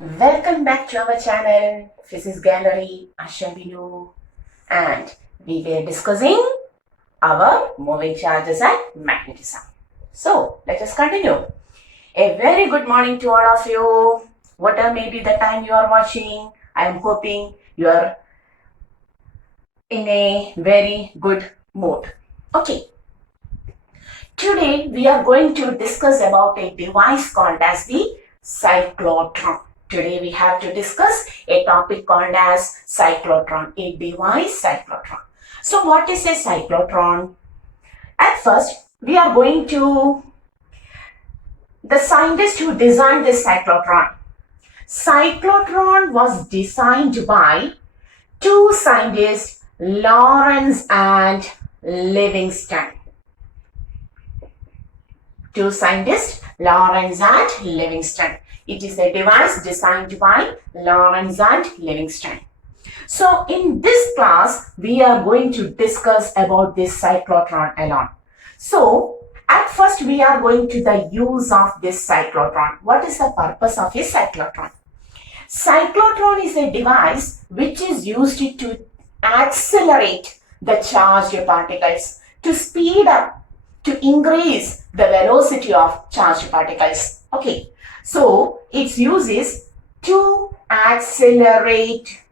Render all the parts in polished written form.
Welcome back to our channel, Physics Gallery, Ashabinu, and we were discussing our moving charges and magnetism. So, let us continue. A very good morning to all of you. Whatever may be the time you are watching, I am hoping you are in a very good mood. Okay. Today, we are going to discuss about a device called as the cyclotron. Today we have to discuss a topic called as cyclotron, a device cyclotron. So what is a cyclotron? At first, we are going to the scientist who designed this cyclotron. Cyclotron was designed by two scientists, Lawrence and Livingston. Two scientists, Lawrence and Livingston. It is a device designed by Lawrence and Livingston. So in this class, we are going to discuss about this cyclotron alone. So at first, we are going to the use of this cyclotron. What is the purpose of a cyclotron? Cyclotron is a device which is used to accelerate the charged particles, to speed up, to increase the velocity of charged particles. Okay. So, its use is to accelerate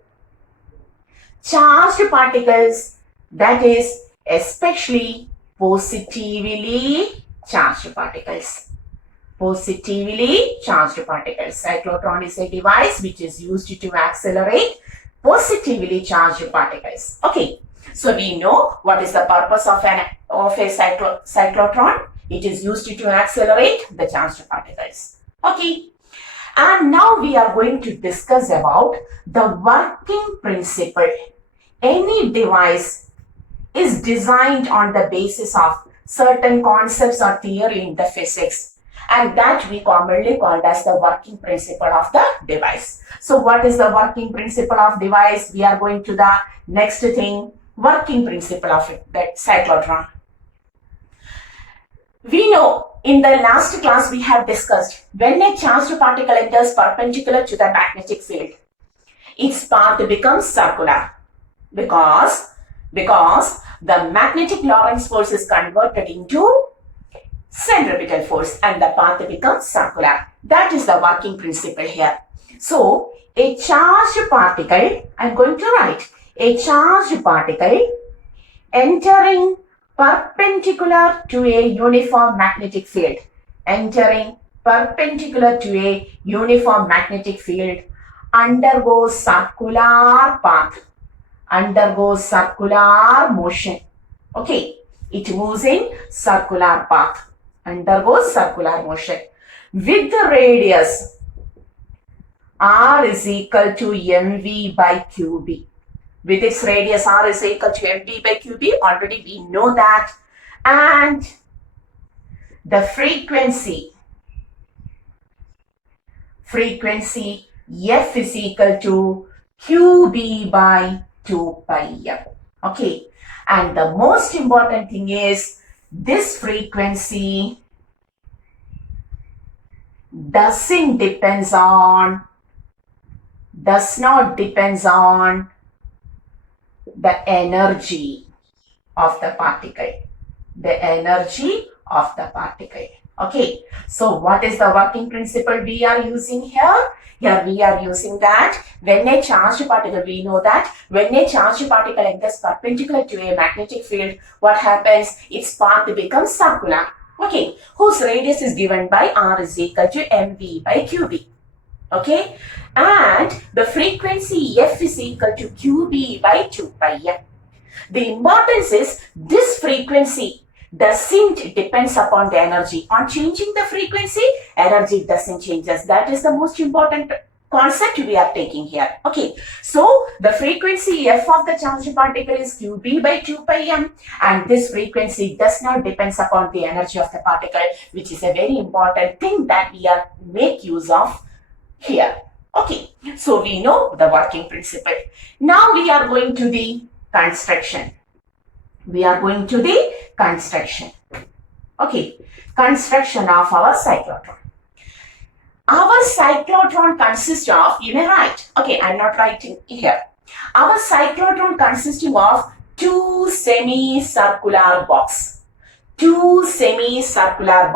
charged particles, that is especially positively charged particles. Positively charged particles. Cyclotron is a device which is used to accelerate positively charged particles. Okay. So, we know what is the purpose of a cyclotron. It is used to accelerate the charged particles. Okay, and now we are going to discuss about the working principle. Any device is designed on the basis of certain concepts or theory in the physics, and that we commonly called as the working principle of the device. So what is the working principle of device? We are going to the next thing, working principle of that cyclotron. We know in the last class we have discussed when a charged particle enters perpendicular to the magnetic field, its path becomes circular because the magnetic Lorentz force is converted into centripetal force and the path becomes circular. That is the working principle here. So, a charged particle, I am going to write a charged particle entering perpendicular to a uniform magnetic field, entering perpendicular to a uniform magnetic field, undergoes circular path, undergoes circular motion. Okay, it moves in circular path, undergoes circular motion with the radius r is equal to mv by qb. With its radius r is equal to mv by qb, already we know that, and the frequency f is equal to qb by 2 pi m. Okay, and the most important thing is this frequency does not depends on the energy of the particle. The energy of the particle. Okay. So what is the working principle we are using here? Here we are using that when a charged particle, we know that when a charged particle enters perpendicular to a magnetic field, what happens? Its path becomes circular. Okay. Whose radius is given by r is equal to mv by qb. Okay, and the frequency f is equal to qb by 2 pi m. The importance is this frequency doesn't depends upon the energy. On changing the frequency, energy doesn't change. That is the most important concept we are taking here. Okay, so the frequency f of the charged particle is qb by 2 pi m, and this frequency does not depends upon the energy of the particle, which is a very important thing that we are make use of here. Okay, so we know the working principle. Now we are going to the construction. Okay, construction of our cyclotron. Our cyclotron consists of, you may write, okay, I'm not writing here. Our cyclotron consisting of two semicircular box. Semicircular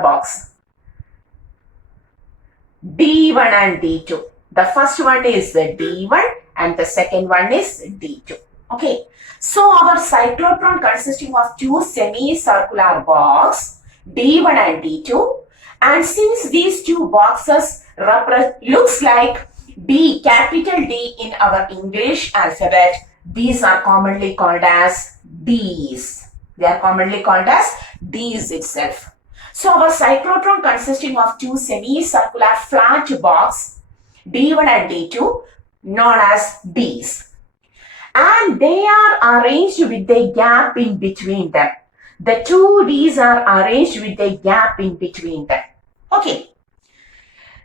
box. D1 and D2. The first one is the D1 and the second one is D2. Okay. So our cyclotron consisting of two semicircular box D1 and D2, and since these two boxes looks like D, capital D in our English alphabet, these are commonly called as Ds. They are commonly called as Ds itself. So our cyclotron consisting of two semicircular flat box D1 and D2 known as Ds. And they are arranged with a gap in between them. The two Ds are arranged with a gap in between them. Okay.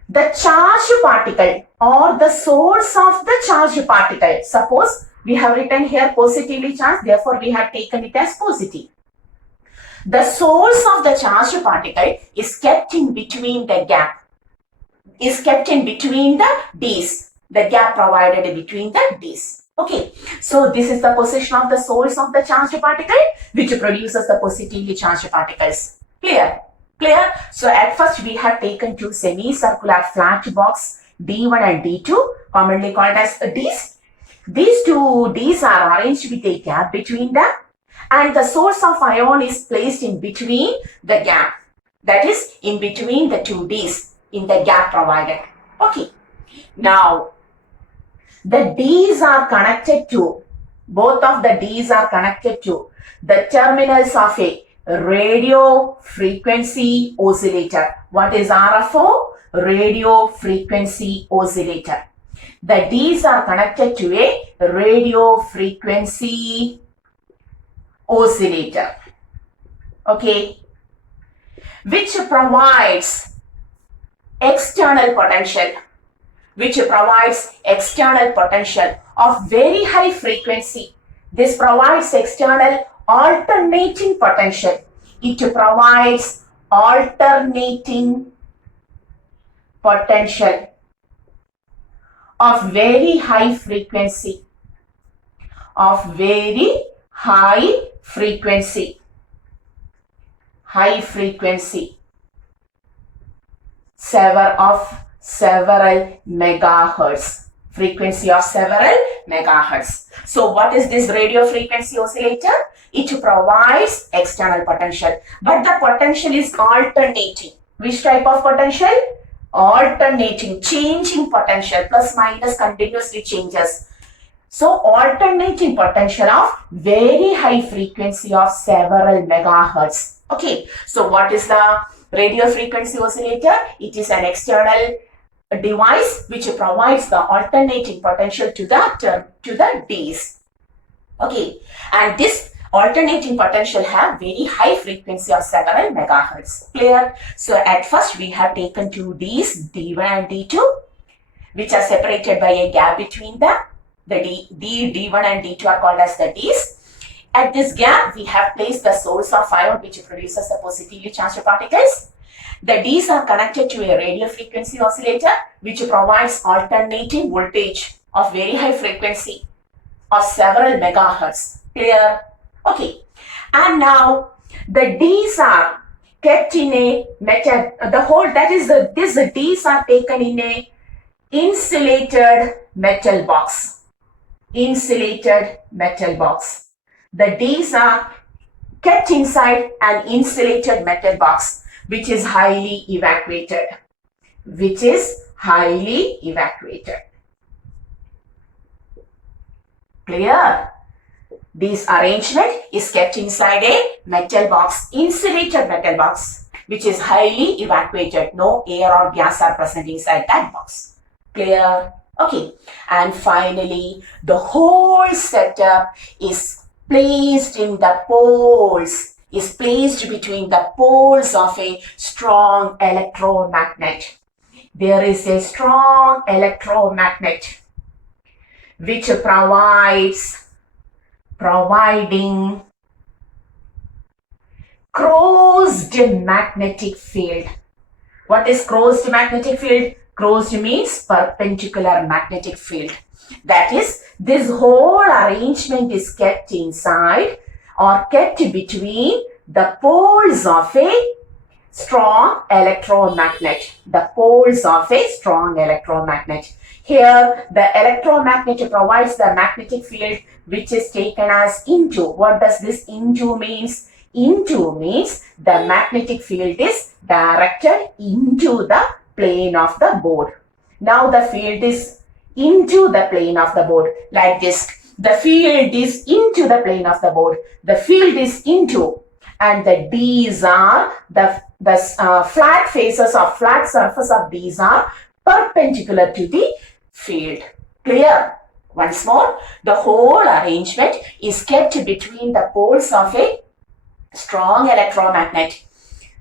The charged particle or the source of the charged particle. Suppose we have written here positively charged, therefore we have taken it as positive. The source of the charged particle is kept in between the gap. Is kept in between the Ds. The gap provided between the Ds. Okay, so this is the position of the source of the charged particle which produces the positively charged particles. Clear? Clear? So at first we have taken two semicircular flat box D1 and D2 commonly called as Ds. These two Ds are arranged with a gap between them and the source of ion is placed in between the gap. That is in between the two Ds in the gap provided. Okay. Now the Ds are connected to, both of the Ds are connected to the terminals of a radio frequency oscillator. What is RFO? Radio frequency oscillator. The Ds are connected to a radio frequency oscillator. Okay. Which provides external potential. Of very high frequency. This provides external alternating potential. It provides alternating potential of very high frequency. Several megahertz. Frequency of several megahertz. So what is this radio frequency oscillator? It provides external potential, but the potential is alternating. Which type of potential? Alternating, changing potential, plus minus continuously changes. So alternating potential of very high frequency of several megahertz. Okay, so what is the radio frequency oscillator? It is an external device which provides the alternating potential to the Ds. Okay, and this alternating potential have very high frequency of several megahertz. Clear? So at first we have taken two Ds, D1 and D2, which are separated by a gap between them. The D1 and D2 are called as the Ds. At this gap, we have placed the source of ion which produces the positively charged particles. The Ds are connected to a radio frequency oscillator which provides alternating voltage of very high frequency of several megahertz. Clear? Okay. And now the Ds are kept in a metal. These Ds are taken in a insulated metal box. The Ds are kept inside an insulated metal box which is highly evacuated. Clear? This arrangement is kept inside a metal box, insulated metal box, which is highly evacuated. No air or gas are present inside that box. Clear? Okay. And finally, the whole setup is placed in the poles, is placed between the poles of a strong electromagnet. There is a strong electromagnet which providing crossed magnetic field. What is crossed magnetic field? Crossed means perpendicular magnetic field. That is, this whole arrangement is kept inside or kept between the poles of a strong electromagnet. The poles of a strong electromagnet. Here, the electromagnet provides the magnetic field which is taken as into. What does this into means? Into means the magnetic field is directed into the plane of the board. Now the field is into the plane of the board like this. The field is into the plane of the board. The field is into, and the D's are the flat faces or flat surface of these are perpendicular to the field. Clear? Once more, the whole arrangement is kept between the poles of a strong electromagnet,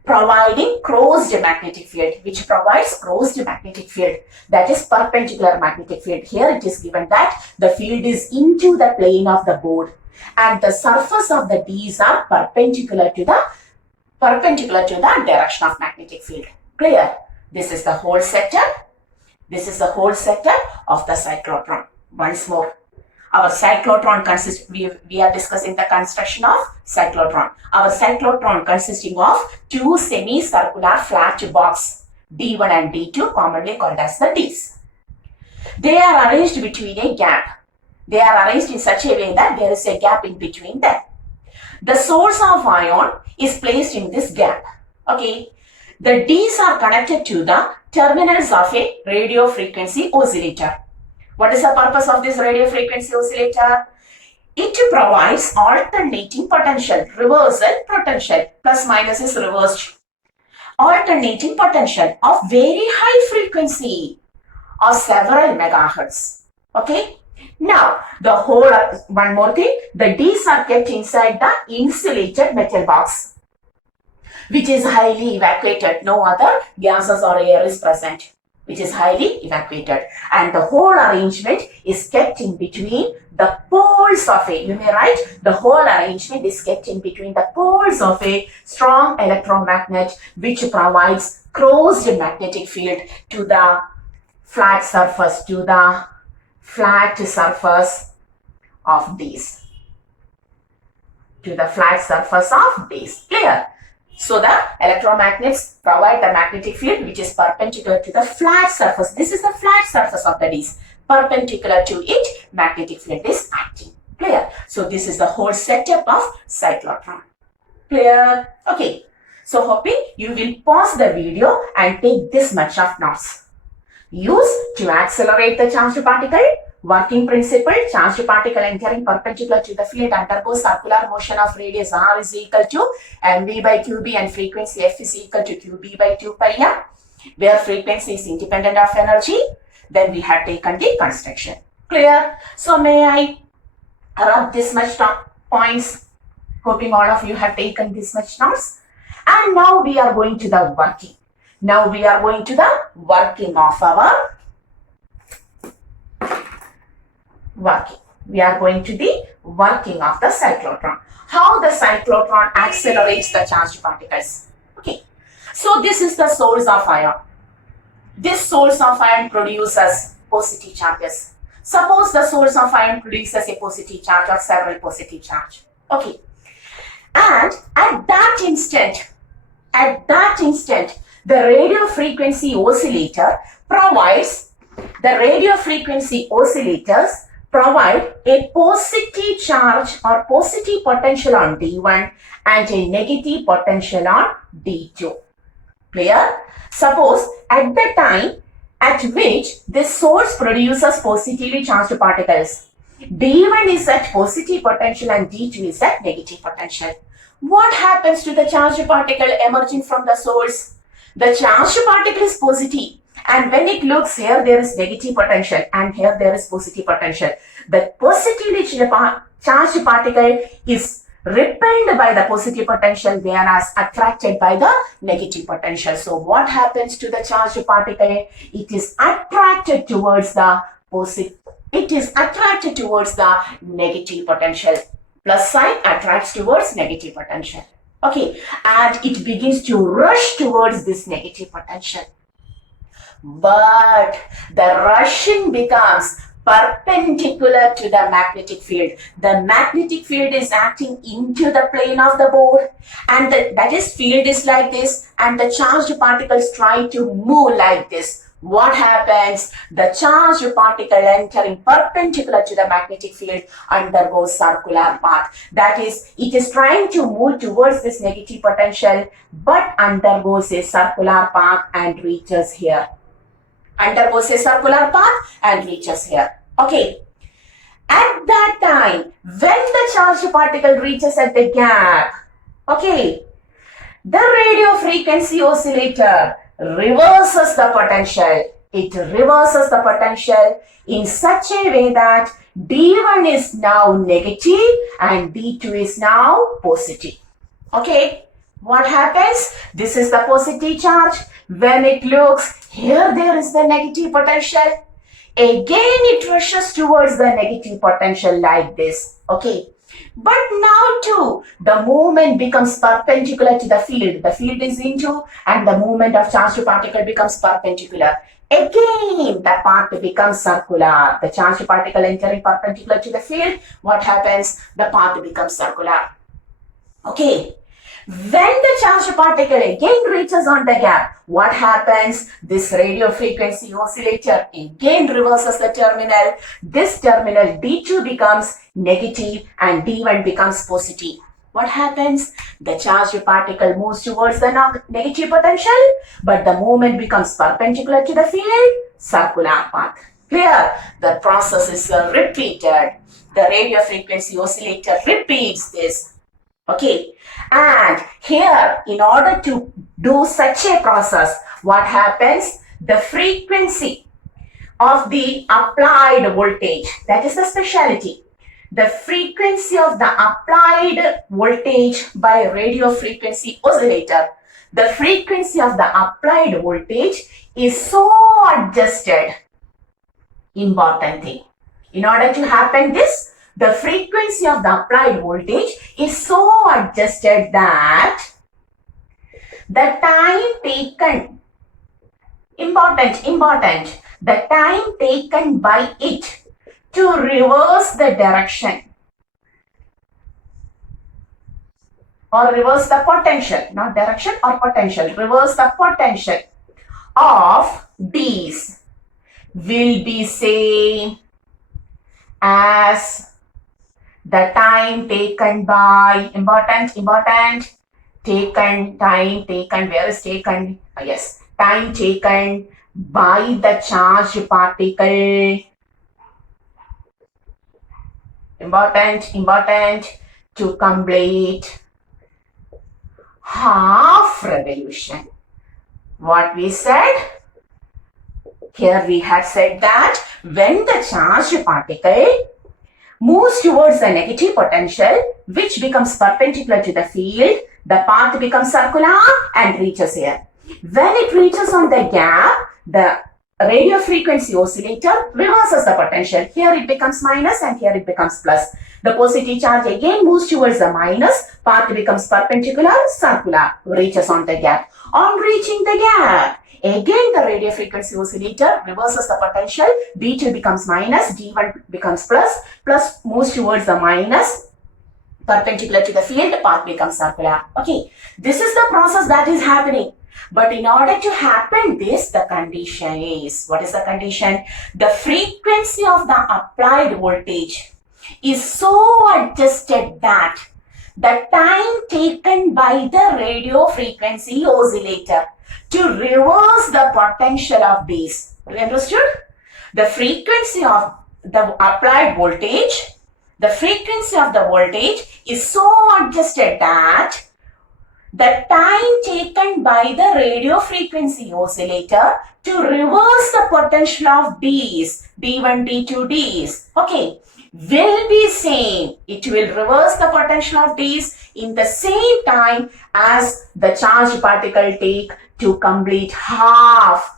providing crossed magnetic field, which provides crossed magnetic field, that is perpendicular magnetic field. Here it is given that the field is into the plane of the board and the surface of the D's are perpendicular to the direction of magnetic field. Clear? This is the whole setup. This is the whole setup of the cyclotron. Once more, our cyclotron consists, we are discussing the construction of cyclotron. Our cyclotron consisting of two semicircular flat box, D1 and D2, commonly called as the Ds. They are arranged between a gap. They are arranged in such a way that there is a gap in between them. The source of ion is placed in this gap. Okay. The Ds are connected to the terminals of a radio frequency oscillator. What is the purpose of this radio frequency oscillator? It provides alternating potential, reversal potential, plus minus is reversed. Alternating potential of very high frequency of several megahertz. Okay. Now, the whole, one more thing, the Ds are kept inside the insulated metal box, which is highly evacuated. No other gases or air is present, which is highly evacuated. And the whole arrangement is kept in between the poles of a, you may write, the whole arrangement is kept in between the poles of a strong electromagnet, which provides crossed magnetic field to the flat surface, of these. To the flat surface of these. Clear? So the electromagnets provide the magnetic field which is perpendicular to the flat surface. This is the flat surface of the Ds. Perpendicular to it, magnetic field is acting. Clear? So this is the whole setup of cyclotron. Clear? Okay. So hoping you will pause the video and take this much of notes. Use to accelerate the charged particle. Working principle, charged particle entering perpendicular to the field undergoes circular motion of radius r is equal to mv by qb and frequency f is equal to qb by 2 pi m, where frequency is independent of energy. Then we have taken the construction. Clear? So may I rub this much points? Hoping all of you have taken this much notes. And now we are going to the working. Now we are going to the working of our We are going to the working of the cyclotron. How the cyclotron accelerates the charged particles. Okay. So this is the source of ion. This source of ion produces positive charges. Suppose the source of ion produces a positive charge or several positive charge. Okay. And at that instant, the radio frequency oscillator provides, provide a positive charge or positive potential on D1 and a negative potential on D2. Clear? Suppose at the time at which this source produces positively charged particles, D1 is at positive potential and D2 is at negative potential. What happens to the charged particle emerging from the source? The charged particle is positive. And when it looks here, there is negative potential and here there is positive potential. The positively charged particle is repelled by the positive potential, whereas attracted by the negative potential. So what happens to the charged particle? It is attracted towards the negative potential. Plus sign attracts towards negative potential. Okay, and it begins to rush towards this negative potential. But the rushing becomes perpendicular to the magnetic field. The magnetic field is acting into the plane of the board, and that is field is like this, and the charged particles try to move like this. What happens? The charged particle entering perpendicular to the magnetic field undergoes circular path. That is, it is trying to move towards this negative potential, but undergoes a circular path and reaches here. Undergoes a circular path and reaches here. Okay. At that time, when the charged particle reaches at the gap, okay, the radio frequency oscillator reverses the potential. It reverses the potential in such a way that D1 is now negative and D2 is now positive. Okay. What happens? This is the positive charge. When it looks, here there is the negative potential. Again, it rushes towards the negative potential like this. Okay. But now too, the movement becomes perpendicular to the field. The field is into, and the movement of charged particle becomes perpendicular. Again, the path becomes circular. The charged particle entering perpendicular to the field. What happens? The path becomes circular. Okay. When the charged particle again reaches on the gap, what happens? This radio frequency oscillator again reverses the terminal. This terminal D2 becomes negative and D1 becomes positive. What happens? The charged particle moves towards the negative potential, but the movement becomes perpendicular to the field, circular path. Clear? The process is repeated. The radio frequency oscillator repeats this. Okay, and here, in order to do such a process, what happens? The frequency of the applied voltage, that is the speciality. The frequency of the applied voltage by radio frequency oscillator, the frequency of the applied voltage is so adjusted. Important thing. In order to happen this, the frequency of the applied voltage is so adjusted that the time taken, important, the time taken by it to reverse the direction or reverse the potential, not direction or potential, reverse the potential of these will be same as the time taken by, important, time taken, where is taken? Yes, time taken by the charged particle, important, to complete half revolution. What we said? Here we had said that when the charged particle moves towards the negative potential, which becomes perpendicular to the field, the path becomes circular and reaches here. When it reaches on the gap, the radio frequency oscillator reverses the potential. Here it becomes minus and here it becomes plus. The positive charge again moves towards the minus, path becomes perpendicular, circular, reaches on the gap. On reaching the gap, again the radio frequency oscillator reverses the potential, D2 becomes minus, D1 becomes plus, plus moves towards the minus, perpendicular to the field, path becomes circular. Okay, this is the process that is happening. But in order to happen this, the condition is, what is the condition? The frequency of the applied voltage is so adjusted that the time taken by the radio frequency oscillator to reverse the potential of these. Understood? The frequency of the applied voltage, the frequency of the voltage is so adjusted that the time taken by the radio frequency oscillator to reverse the potential of these, D1, D2, Ds, okay, will be same. It will reverse the potential of these in the same time as the charged particle take to complete half,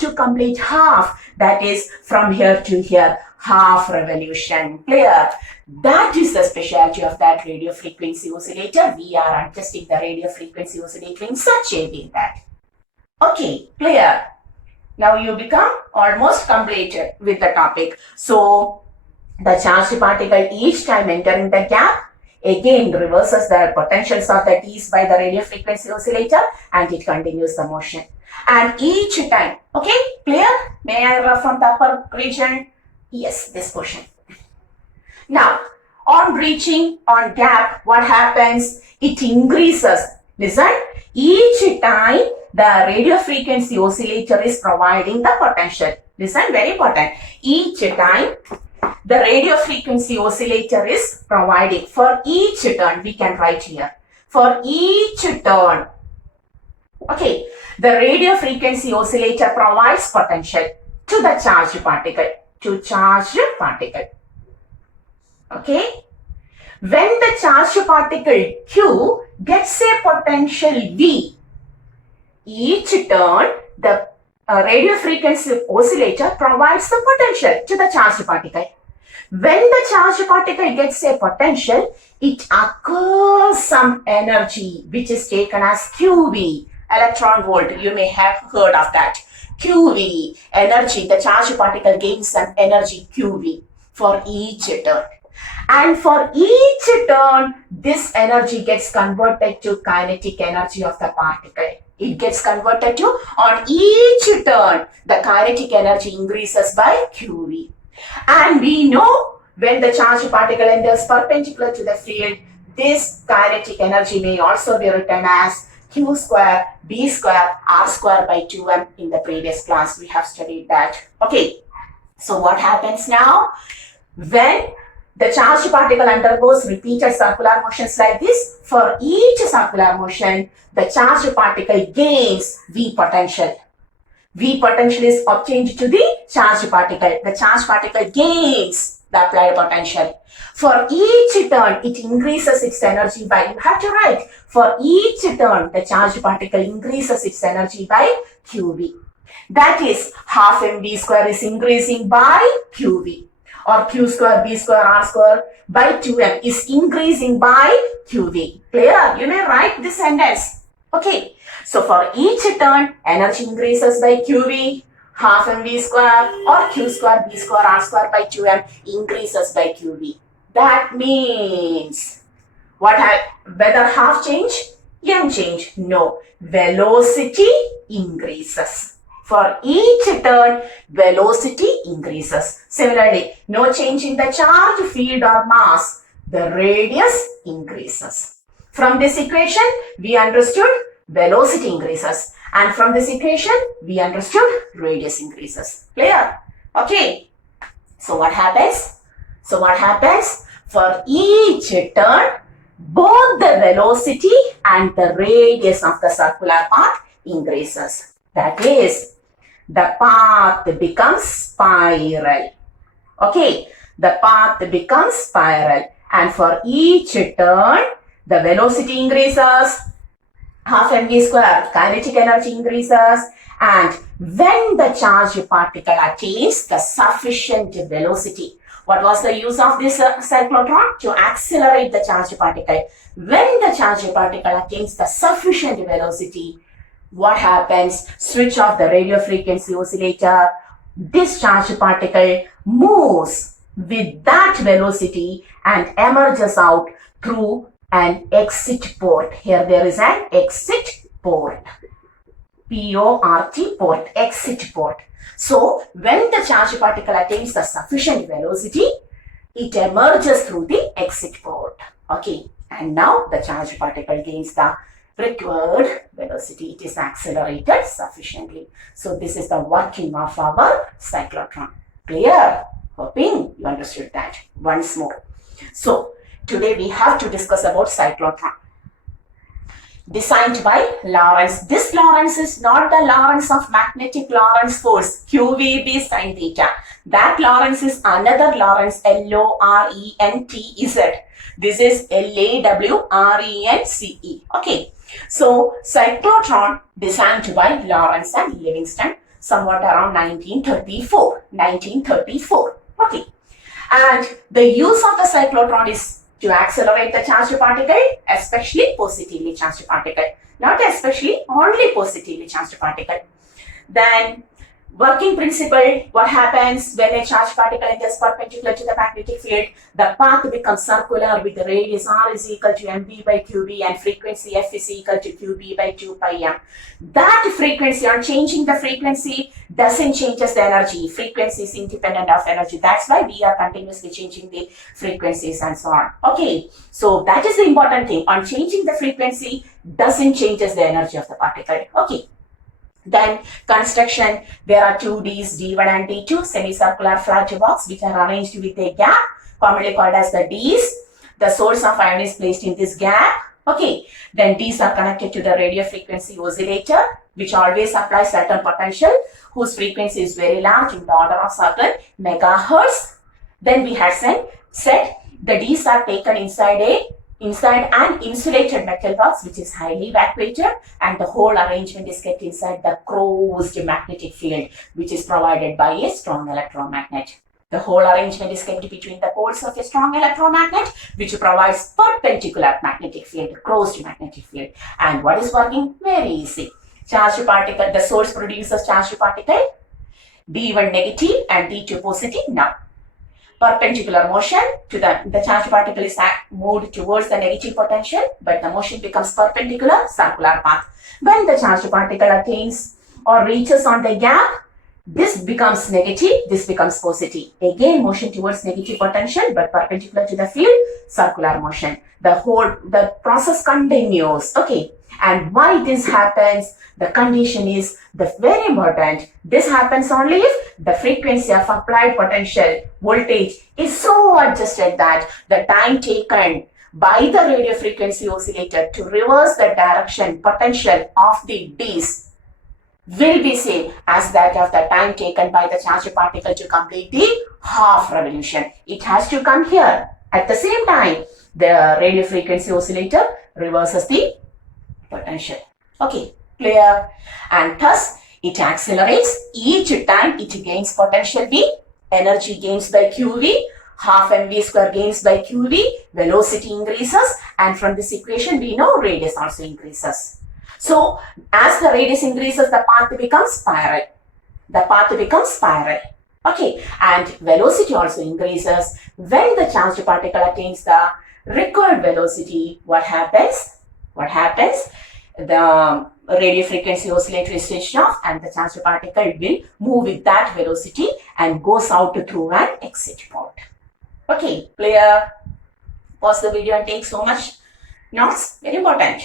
that is from here to here, half revolution. Clear? That is the specialty of that radio frequency oscillator. We are adjusting the radio frequency oscillator in such a way that. Okay, clear? Now you become almost completed with the topic. So the charged particle each time entering the gap again reverses the potentials of the T's by the radio frequency oscillator and it continues the motion. And each time, okay, clear? May I rub from the upper region? Yes, this portion. Now, on reaching on gap, what happens? It increases. Listen, each time the radio frequency oscillator is providing the potential. Listen, very important. Each time the radio frequency oscillator is providing, for each turn, we can write here, for each turn, okay, the radio frequency oscillator provides potential to the charged particle, okay. When the charged particle Q gets a potential V, each turn, the radio frequency oscillator provides the potential to the charged particle. When the charged particle gets a potential, it occurs some energy which is taken as QV, electron volt. You may have heard of that. QV, energy. The charged particle gains some energy QV for each turn. And for each turn, this energy gets converted to kinetic energy of the particle. It gets converted to, on each turn, the kinetic energy increases by QV. And we know when the charged particle enters perpendicular to the field, this kinetic energy may also be written as Q square, B square, R square by 2m. In the previous class, we have studied that. Okay, so what happens now? When the charged particle undergoes repeated circular motions like this, for each circular motion, the charged particle gains V potential. V potential is obtained to the charged particle. The charged particle gains the applied potential. For each turn, it increases its energy by, you have to write, for each turn, the charged particle increases its energy by QV. That is, half mv square is increasing by QV. Or Q square, B square, R square by 2m is increasing by QV. Clear? You may write this sentence. Okay. So for each turn, energy increases by QV, half mv square or Q square, B square, R square by 2m increases by QV. That means, whether half change, m change? No. Velocity increases. For each turn, velocity increases. Similarly, no change in the charge, field or mass. The radius increases. From this equation, we understood velocity increases. And from this equation, we understood radius increases. Clear? Okay. So what happens? For each turn, both the velocity and the radius of the circular path increases. That is, the path becomes spiral. Okay, the path becomes spiral. And for each turn, the velocity increases, half mv square, kinetic energy increases, and when the charged particle attains the sufficient velocity, what was the use of this cyclotron? To accelerate the charged particle. When the charged particle attains the sufficient velocity, what happens? Switch off the radio frequency oscillator. This charged particle moves with that velocity and emerges out through an exit port. Here there is an exit port. P-O-R-T, port, exit port. So, when the charged particle attains the sufficient velocity, it emerges through the exit port. Okay, and now the charged particle gains the required velocity. It is accelerated sufficiently. So, this is the working of our cyclotron. Clear? Hoping you understood that. Once more. So, today we have to discuss about cyclotron. designed by Lorentz. This Lorentz is not the Lorentz of magnetic Lorentz force, QVB sin theta. That Lorentz is another Lorentz, L-O-R-E-N-T-Z. This is L-A-W-R-E-N-C-E. Okay. So, cyclotron designed by Lorentz and Livingston somewhat around 1934. Okay. And the use of the cyclotron is to accelerate the charged particle, especially positively charged particle. Not especially, only positively charged particle. Then, working principle, what happens when a charged particle enters perpendicular to the magnetic field? The path becomes circular with the radius r is equal to mv by qb and frequency f is equal to qb by 2 pi m. That frequency, on changing the frequency, doesn't change the energy. Frequency is independent of energy. That's why we are continuously changing the frequencies and so on. Okay, so that is the important thing. On changing the frequency, doesn't change the energy of the particle. Okay. Then construction, there are two Ds, D1 and D2, semicircular flat box which are arranged with a gap, commonly called as the Ds. The source of ion is placed in this gap. Okay, then Ds are connected to the radio frequency oscillator which always applies certain potential whose frequency is very large in the order of certain megahertz. Then we had said the Ds are taken inside an insulated metal box which is highly vacuated, and the whole arrangement is kept inside the closed magnetic field which is provided by a strong electromagnet. The whole arrangement is kept between the poles of a strong electromagnet which provides perpendicular magnetic field, closed magnetic field. And what is working? Very easy. Charged particle, the source produces charged particle, D1 negative and D2 positive. Now, perpendicular motion to the charged particle is moved towards the negative potential, but the motion becomes perpendicular, circular path. When the charged particle attains or reaches on the gap, this becomes negative, this becomes positive. Again, motion towards negative potential, but perpendicular to the field, circular motion. The process continues. Okay. And why this happens? The condition is very important. This happens only if the frequency of applied potential voltage is so adjusted that the time taken by the radio frequency oscillator to reverse the direction potential of the Ds will be same as that of the time taken by the charged particle to complete the half revolution. It has to come here. At the same time, the radio frequency oscillator reverses the potential. Okay, clear? And thus, it accelerates each time it gains potential V, energy gains by QV, half mv square gains by QV, velocity increases, and from this equation we know radius also increases. So, as the radius increases, the path becomes spiral. Okay, and velocity also increases. When the charged particle attains the required velocity, what happens? The radio frequency oscillator is switched off and the charged particle will move with that velocity and goes out through an exit port. Okay, clear? Pause the video and take so much notes. Very important.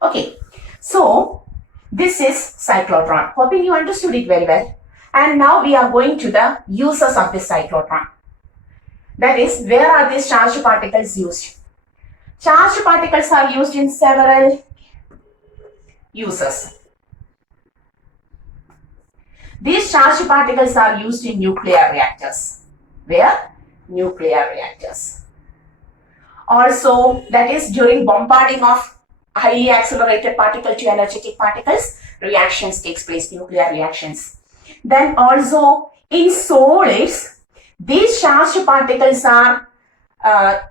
Okay, so this is cyclotron. Hoping you understood it very well. And now we are going to the uses of this cyclotron. That is, where are these charged particles used? Charged particles are used in several uses. These charged particles are used in nuclear reactors. Where? Nuclear reactors. Also, that is during bombarding of highly accelerated particle to energetic particles, reactions takes place, nuclear reactions. Then also in solids, these charged particles are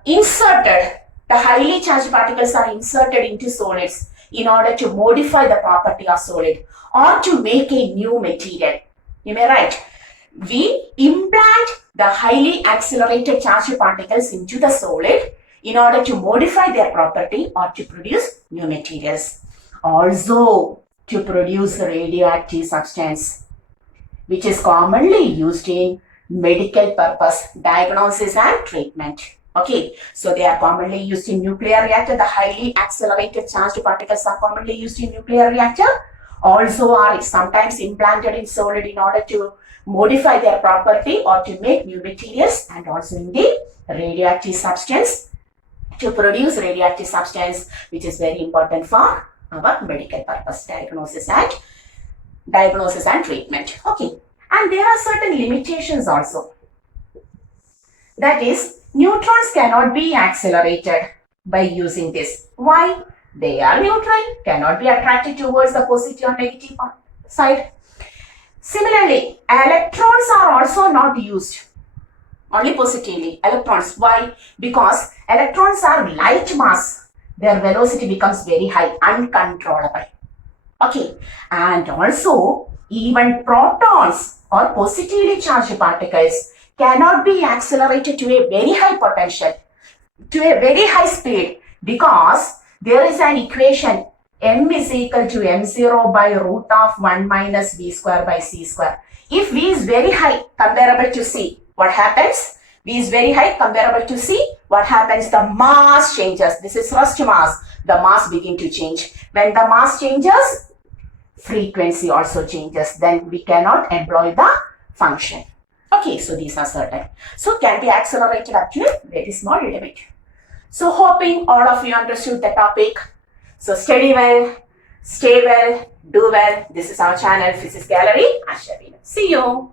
inserted. The highly charged particles are inserted into solids in order to modify the property of solid or to make a new material. You may write, we implant the highly accelerated charged particles into the solid in order to modify their property or to produce new materials. Also to produce radioactive substance, which is commonly used in medical purpose, diagnosis and treatment. Okay, so they are commonly used in nuclear reactor. The highly accelerated charged particles are commonly used in nuclear reactor. Also are sometimes implanted in solid in order to modify their property or to make new materials, and also in the radioactive substance to produce radioactive substance, which is very important for our medical purpose, diagnosis and treatment. Okay, and there are certain limitations also. That is, neutrons cannot be accelerated by using this. Why? They are neutral, cannot be attracted towards the positive or negative side. Similarly, electrons are also not used. Only positively, electrons. Why? Because electrons are light mass. Their velocity becomes very high, uncontrollable. Okay, and also even protons or positively charged particles cannot be accelerated to a very high potential, to a very high speed, because there is an equation m is equal to m0 by root of 1 minus v square by c square. If v is very high comparable to c, what happens? V is very high comparable to c, what happens? The mass changes. This is first mass. The mass begin to change. When the mass changes, frequency also changes. Then we cannot employ the function. Okay, so these are certain. So can be accelerated up to a very small limit. So hoping all of you understood the topic. So study well, stay well, do well. This is our channel, Physics Gallery. See you.